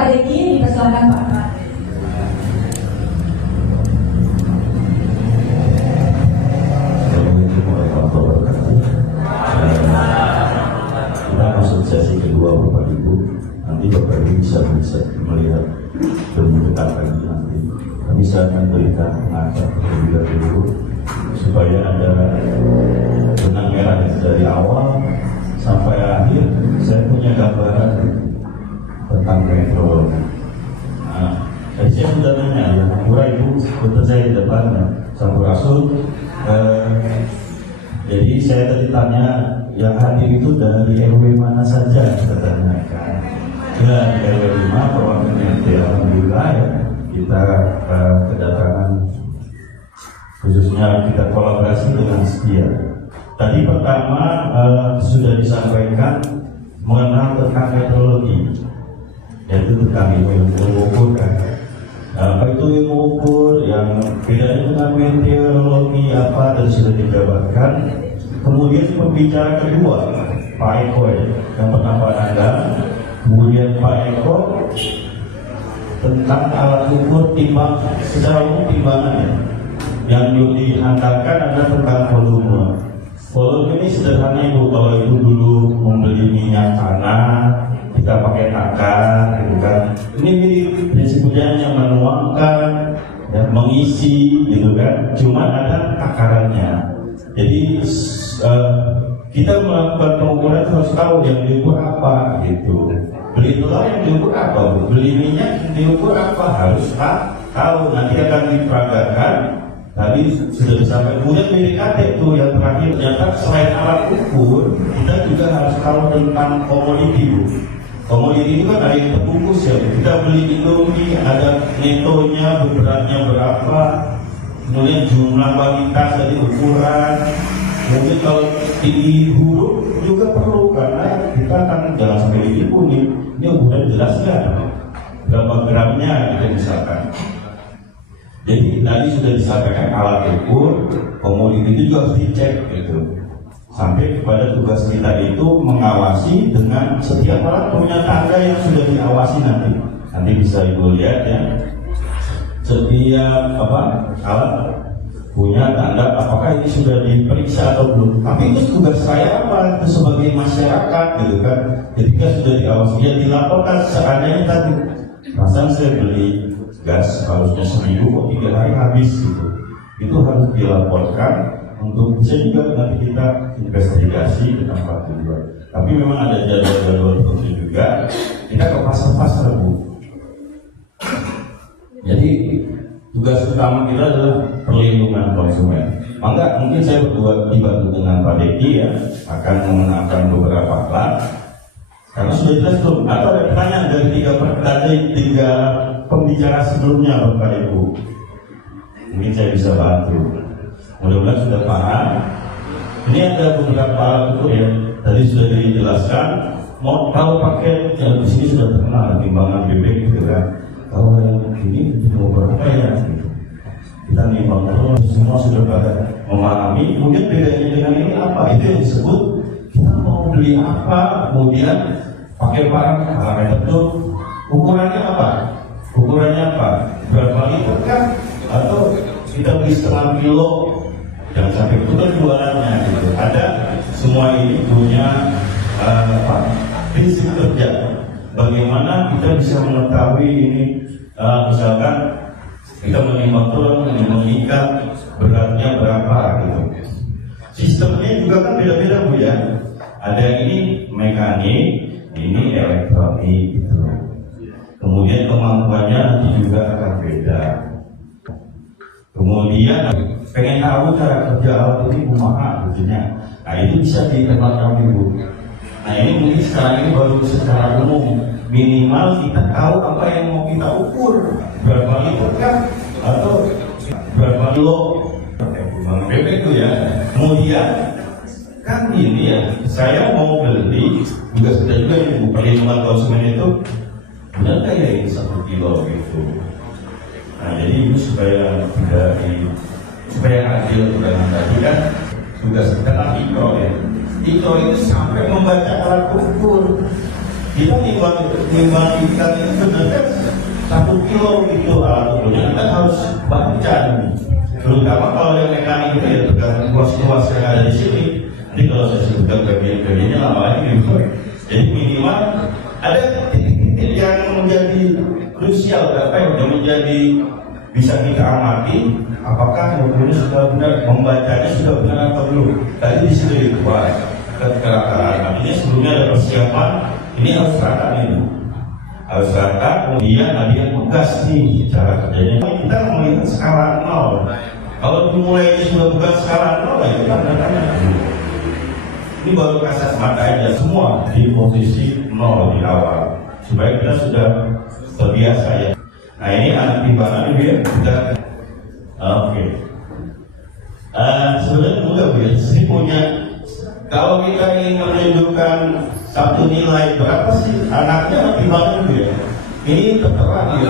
Pak Deki, dipersilakan Pak. Assalamualaikum warahmatullahi wabarakatuh. Kita masuk sesi kedua Bapak Ibu. Nanti Bapak Ibu bisa melihat lebih dekat lagi nanti. Kami saya akan berikan pengantar terlebih dahulu supaya ada benang merah dari awal sampai akhir. Saya punya gambaran tentang metro. Nah, tadi saya sudah nanya ya, Pura Ibu betul saya di depan Sampurasun. Jadi saya tadi tanya yang hadir itu dari RW mana saja katanya kan. Ya di RW 5 perwakilan RT. Alhamdulillah ya kita kedatangan khususnya kita kolaborasi dengan Setia. Tadi pertama sudah disampaikan mengenal tentang meteorologi, yaitu tentang ilmu ukur kan. Apa itu ilmu ukur yang bedanya dengan meteorologi apa dan sudah dijabarkan. Kemudian pembicara kedua Pak Eko yang pertama Anda, kemudian Pak Eko tentang alat ukur timbang secara umum timbangannya yang dihantarkan adalah tentang volume. Volume ini sederhana Ibu, kalau Ibu dulu membeli minyak tanah kita pakai takar gitu kan. Ini prinsipnya yang menuangkan dan mengisi gitu kan. Cuma ada takarannya. Jadi kita melakukan pengukuran harus tahu yang diukur apa gitu. Beli telur yang diukur apa, beli minyak yang diukur apa, harus tahu. Nanti akan diperagakan. Tadi sudah disampaikan. Kemudian BDKT itu yang terakhir, ternyata selain alat ukur, kita juga harus tahu tentang komoditi. Komoditi itu kan ada yang terbungkus ya. Kita beli Indomie, ada netonya, beratnya berapa, kemudian jumlah kuantitas dari ukuran. Mungkin kalau tinggi huruf juga perlu karena kita kan jangan sampai ditipu nih. Ini ukuran jelas nggak? Berapa gramnya gitu misalkan. Jadi tadi sudah disampaikan alat ukur, komoditi itu juga harus dicek gitu. Sampai kepada tugas kita itu mengawasi dengan setiap alat punya tanda yang sudah diawasi nanti. Nanti bisa Ibu lihat ya. Setiap alat punya tanda apakah ini sudah diperiksa atau belum. Tapi itu tugas saya apa? Itu sebagai masyarakat gitu kan. Ketika sudah diawasi, ya dilaporkan seandainya tadi. Rasanya saya beli gas harusnya seminggu kok 3 hari habis gitu. Itu harus dilaporkan untuk bisa juga nanti kita investigasi ke tempat tujuan. Tapi memang ada jadwal-jadwal tertentu juga. Kita ke pasar-pasar Bu. Jadi tugas utama kita adalah perlindungan konsumen. Maka mungkin saya berdua dibantu dengan Pak Deki ya akan mengenalkan beberapa alat. Karena sudah jelas belum? Atau ada pertanyaan dari tiga pembicara sebelumnya Bapak Ibu? Mungkin saya bisa bantu. Mudah-mudahan sudah paham. Ini ada beberapa alat ukur ya. Tadi sudah dijelaskan. Mau tahu pakai yang di sini sudah terkenal timbangan bebek gitu kan. Kalau yang ini mau berapa ya? Gitu. Kita nimbang terus semua sudah pada memahami. Kemudian bedanya dengan ini apa? Itu yang disebut kita mau beli apa, kemudian pakai parameter itu ukurannya apa? Ukurannya apa? Berapa liter kan? Atau kita beli setengah kilo? Jangan sampai itu kan jualannya gitu. Ada semua ini punya prinsip kerja. Bagaimana kita bisa mengetahui ini? Misalkan kita menimbang tulang, mengikat beratnya berapa gitu. Sistemnya juga kan beda-beda Bu ya. Ada yang ini mekanik, ini elektronik gitu. Kemudian kemampuannya nanti juga akan beda. Kemudian pengen tahu cara kerja alat ini kumaha tentunya. Nah itu bisa di tempat kami Bu. Nah ini mungkin sekarang ini baru secara umum. Minimal kita tahu apa yang mau kita ukur. Berapa liter kan? Atau berapa kilo? Bebek itu ya. Kemudian kan ini ya, saya mau beli juga sudah juga yang perlindungan konsumen itu benar kayak ini 1 kilo gitu. Nah jadi itu supaya tidak supaya adil dengan tadi kan tugas kita kan ikro ya. Ikro itu sampai membaca alat ukur. Kita nimbang ikan itu sebenarnya 1 kilo gitu alat ukurnya, kita harus baca nih. Terutama kalau yang mekanik itu ya tergantung luas yang ada di sini. Jadi kalau saya sebutkan bagian-bagiannya lama lagi gitu. Jadi minimal ada titik-titik yang menjadi krusial, yang menjadi bisa kita amati. Apakah mobilnya sudah benar, membacanya sudah benar atau belum? Tadi di situ dikuas keterangan. Artinya sebelumnya ada persiapan. Ini harus rata ini, harus rata. Kemudian ada yang tugas nih cara kerjanya. Kita melihat skala 0. Kalau dimulai sudah bukan skala 0, ya kita datanya. Ini baru kasat mata aja, semua di posisi 0 di awal, supaya kita sudah terbiasa ya. Nah ini anak timbangan ini ya, kita oke. Sebenarnya mudah Bu ya, ini punya. Kalau kita ingin menunjukkan satu nilai berapa sih anaknya timbangan Bu ya, ini tertera di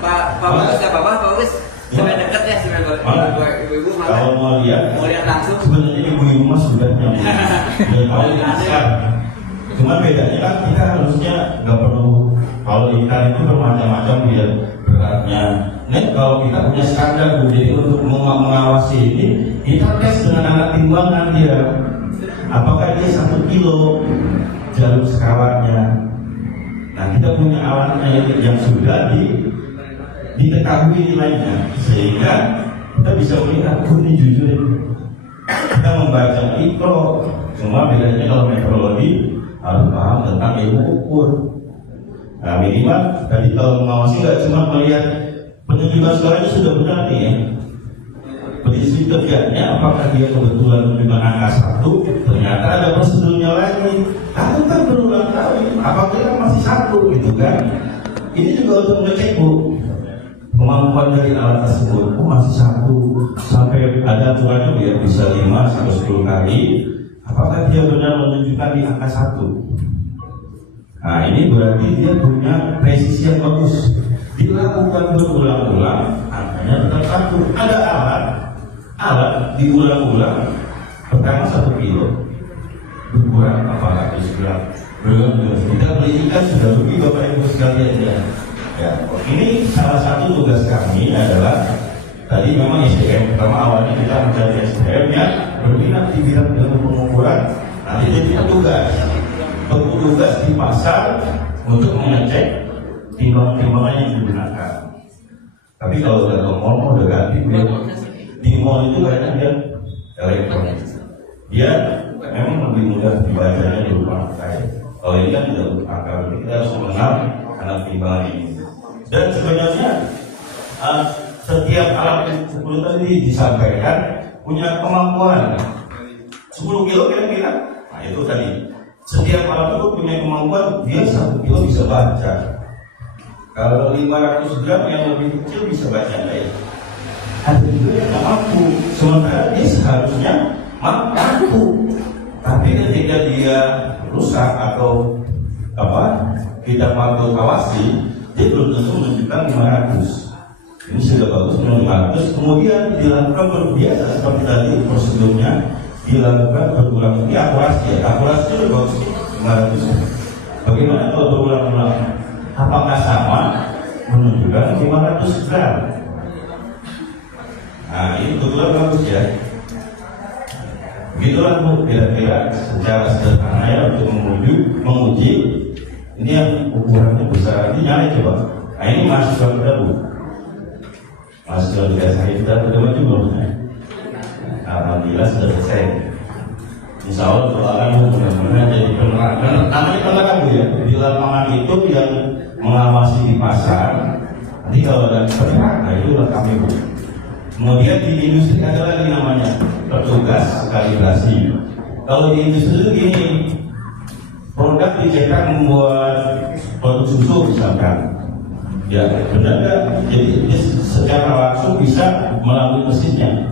Pak Bagus ya Pak Bagus. Sampai dekat ya sebenarnya ibu-ibu kalau mau lihat langsung sebenarnya ibu-ibu mah sudah nyampe cuman bedanya kan kita harusnya nggak perlu, kalau ikan itu bermacam-macam ya beratnya. Nah kalau kita punya standar jadi untuk mengawasi ini kita tes dengan alat timbangan dia, apakah dia 1 kilo jalur skalanya. Nah kita punya alatnya yang sudah diketahui nilainya, sehingga kita bisa melihat ini jujur kita membaca mikro. Cuma bedanya kalau metrologi harus paham tentang ilmu ukur. Nah minimal tadi kalau mengawasi nggak cuma melihat penunjukan suaranya sudah benar nih ya, prediksi kerjanya apakah dia kebetulan menunjukkan angka 1, ternyata ada prosedurnya lagi, atau kan berulang kali apakah dia masih 1 gitu kan. Ini juga untuk mengecek Bu kemampuan dari alat tersebut. Masih 1, sampai ada aturannya ya, bisa 5 sampai 10 kali. Apakah dia benar menunjukkan di angka 1? Nah ini berarti dia punya presisi yang bagus. Dilakukan berulang-ulang, angkanya tetap 1. Ada alat diulang-ulang, pertama 1 kilo, berkurang 400 gram. Kita beli ikan sudah rugi Bapak Ibu sekalian ya. Ya, ini salah satu tugas kami adalah tadi memang SDM. Pertama awalnya kita mencari SDM yang berminat di bidang ilmu pengukuran. Nanti jadi petugas di pasar untuk mengecek timbangan yang digunakan. Tapi kalau udah ke mall udah ganti di mall itu banyak dia elektronik. Dia memang lebih mudah dibacanya berupa angka. Kalau ini kan tidak berupa angka, kita harus mengenal alat timbangan ini. Dan sebenarnya setiap alat ukur tadi disampaikan punya kemampuan 10 kilo kira-kira. Nah itu tadi setiap alat ukur punya kemampuan dia 1 kilo bisa baca. Kalau 500 gram yang lebih kecil bisa baca enggak ya? Ada juga yang nggak mampu. Sementara dia seharusnya mampu. Tapi ketika dia rusak atau kita mampu awasi, dia belum tentu menunjukkan 500. Ini sudah bagus 500. Kemudian dilakukan berbiasa seperti tadi prosedurnya, dilakukan berulang. Ini akurasi ya, akurasi itu bagus 500. Bagaimana kalau berulang-ulang? Apakah sama menunjukkan 500 gram? Nah ini betul bagus ya. Begitulah Bu, kira-kira secara sederhana ya untuk menguji. Ini yang ukurannya besar, ini nyala coba. Nah ini mahasiswa kita Bu, mahasiswa di saya kita berdua juga. Alhamdulillah sudah selesai. Insya Allah doakan mudah-mudahan jadi penerang. Namanya penerang Bu ya, di lapangan itu yang mengawasi di pasar. Nanti kalau ada penerang, nah itu kami Bu. Kemudian di industri ada lagi namanya petugas kalibrasi. Kalau di industri itu gini, produk dicetak membuat produk susu misalkan, ya benar nggak? Jadi secara langsung bisa melalui mesinnya.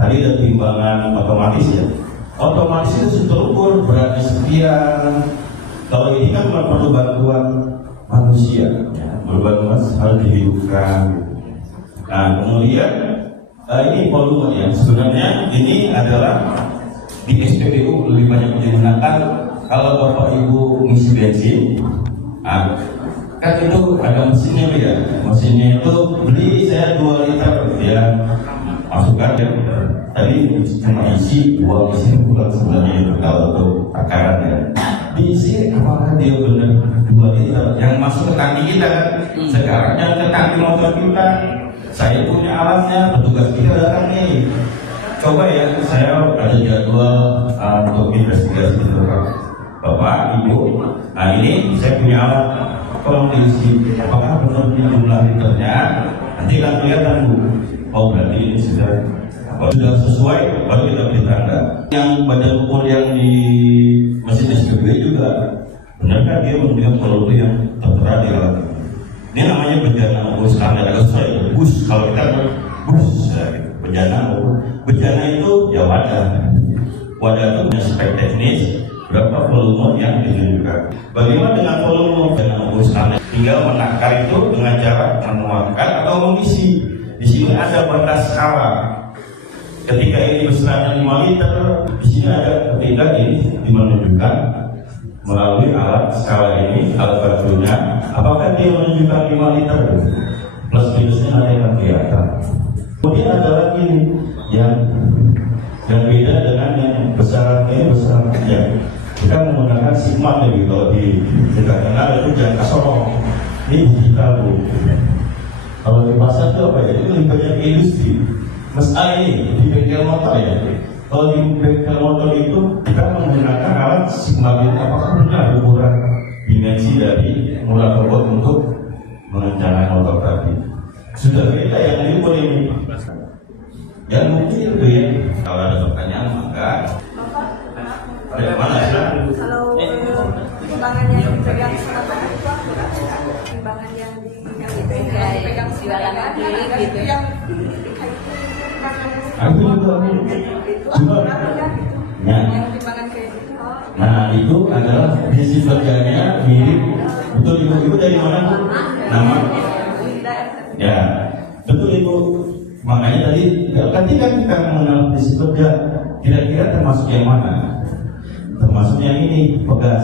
Tadi ada timbangan otomatis ya. Otomatis itu terukur beratnya sekian. Kalau ini kan perlu bantuan manusia, ya. Berbantuan harus dihidupkan. Nah kemudian ini volume ya. Sebenarnya ini adalah di SPBU lebih banyak digunakan kalau bapak ibu ngisi bensin, kan itu ada mesinnya ya. Mesinnya itu beli saya 2 liter, dia masukkan ya. Tadi cuma isi 2 mesin pulang sebenarnya itu kalau untuk takaran ya. Diisi apakah dia benar 2 liter yang masuk ke tangki kita kan? Sekarang yang ke tangki motor kita. Saya punya alatnya, petugas kita datang nih. Coba ya, saya ada jadwal untuk investigasi itu Bapak, Ibu. Nah ini saya punya alat. Tolong diisi, apakah benar di jumlah liternya? Nanti akan kelihatan Bu. Oh berarti ini sudah sesuai, baru kita beri tanda. Yang badan ukur yang di mesin SPB juga, benarkah dia memberikan volume yang tertera di alat? Ini namanya bejana ukur standar atau sesuai bus. Kalau kita bus, ya, bejana ukur. Bejana itu ya wadah. Wadah itu punya spek teknis, berapa volume yang ditunjukkan. Bagaimana dengan volume bejana ukur standar? Tinggal menakar itu dengan cara menuangkan atau mengisi. Di sini ada batas skala. Ketika ini besarnya 5 liter, di sini ada ketika ini dimenunjukkan melalui alat skala ini, alat bajunya, apakah dia menunjukkan 5 liter plus minusnya nanti akan kelihatan. Kemudian ada lagi nih yang beda dengan yang besar ini besar aja. Kita menggunakan sigma nih kalau di kenal itu jangka sorong. Ini digital Bu. Kalau di pasar itu apa ya? Itu lebih banyak industri. Mas ini di bengkel motor ya. Kalau di bengkel motor itu kita menggunakan alat sigma ini, apakah benar ukuran dimensi dari mula robot untuk mengencangkan motor tadi? Sudah beda yang diukur ini. Yang mungkin itu ya. Kalau ada pertanyaan maka dari mana ya? Kalau timbangan yang dipegang sama timbangan yang dipegang jualan lagi gitu. Yang aku juga yang timbangan kayak gitu. nah itu adalah prinsip kerjanya mirip. Betul Ibu dari mana Bu? Nama? Ya betul Ibu. Makanya tadi ketika kita mengenal prinsip kerja, kira-kira termasuk yang mana? Termasuk yang ini pegas.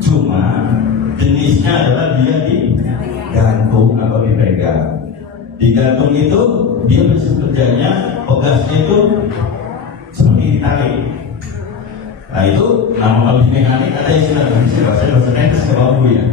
Cuma jenisnya adalah dia digantung atau dipegang. Digantung itu dia prinsip kerjanya pegasnya itu seperti ditarik. Nah itu nama kalau di mekanik ada istilah bahasa teknis kalau ya.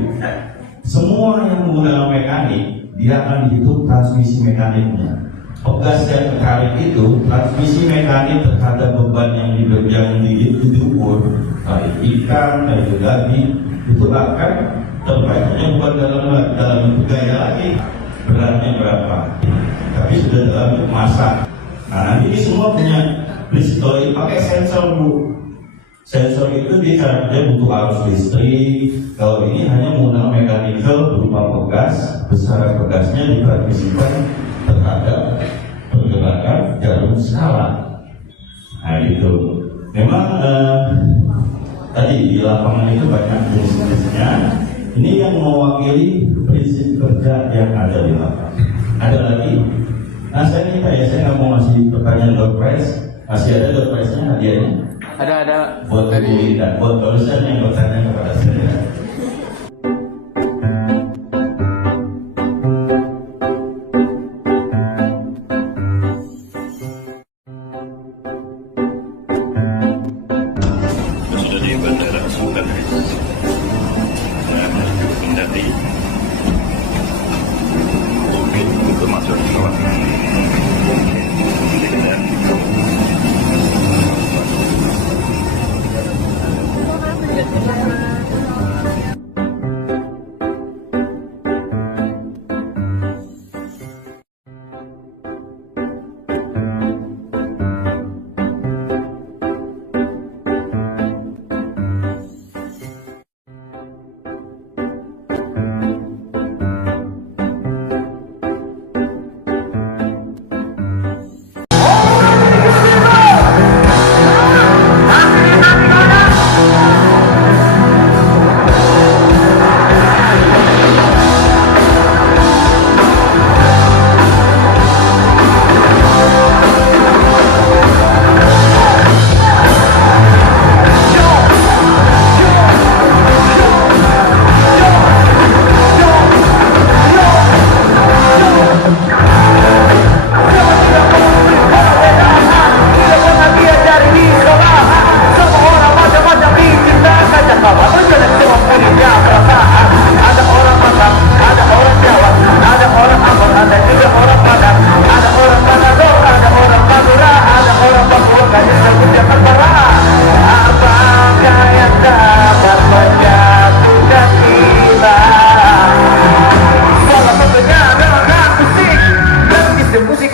Semua yang menggunakan mekanik dia akan dihitung transmisi mekaniknya. Pegas dan tarik itu transmisi mekanik terhadap beban yang diukur, tarik ikan, tarik daging itu akan terbaiknya bukan dalam gaya lagi beratnya berapa, tapi sudah dalam bentuk massa. Nah nanti ini semua punya prinsip pakai sensor Bu. Sensor itu dia butuh arus listrik. Kalau ini hanya menggunakan mekanikal berupa pegas, besar pegasnya ditransmisikan terhadap pergerakan jarum skala. Nah itu memang tadi di lapangan itu banyak jenis-jenisnya. Ini yang mewakili prinsip kerja yang ada di lapangan. Ada lagi. Nah saya minta ya, saya nggak mau ngasih pertanyaan door prize. Masih ada door prize-nya hadiahnya? Ada. Buat dari dan buat tulisan yang bertanya kepada saya. Sudah di Bandara Sultan Aziz. Mendati mobil untuk masuk ke pesawat.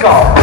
stop.